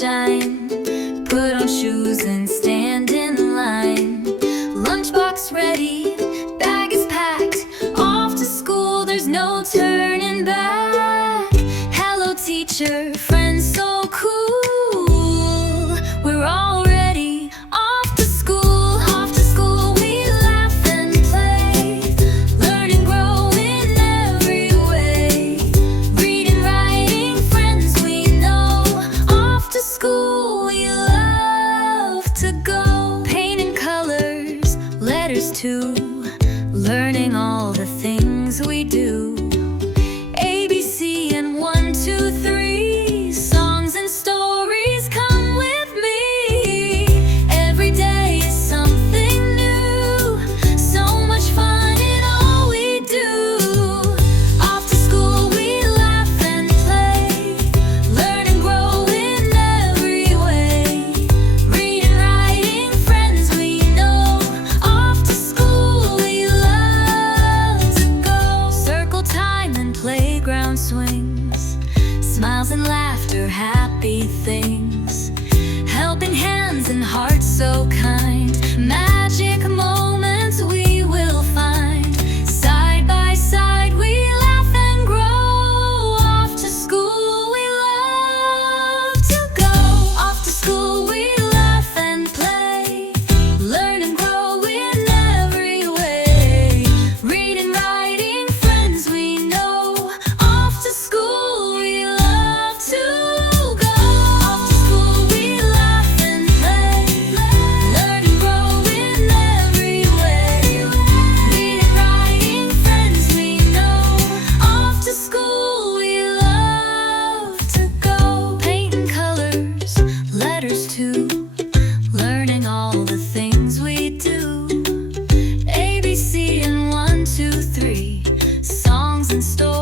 shine. Put on shoes and stand in line. Lunchbox ready, bag is packed. Off to school, there's no turning back. Hello teacher, friends so cool. We're all ready, off to school. Off to school, we laugh and play. Learn and grow in every way. Reading, writing, friends we know. Off to school, we love to go. Painting colors, letters too. Learning all the things we do. ABC and 1, 2, 3. Songs and stories, come with me. Every day is something new. So much fun in all we do. Off to school, we laugh and play. Learn and grow in every way. Reading, writing, friends we know. Off to school, we love to go. Circle time and playground swings. Smiles and laughter, happy things. Helping hands and hearts so kind. Magic moments we will find. Side by side we laugh and grow. Off to school we love to go. Off to school we laugh and play. Learn and grow in every way. Reading, writing, friends we know. Off to school we love to go. Off to school we laugh and play. Learn and grow in every way. Reading, writing, friends we know. Off to school we love to go. Painting colors, letters too. Learning all the things we do. ABC and 1, 2, 3. Songs and stories.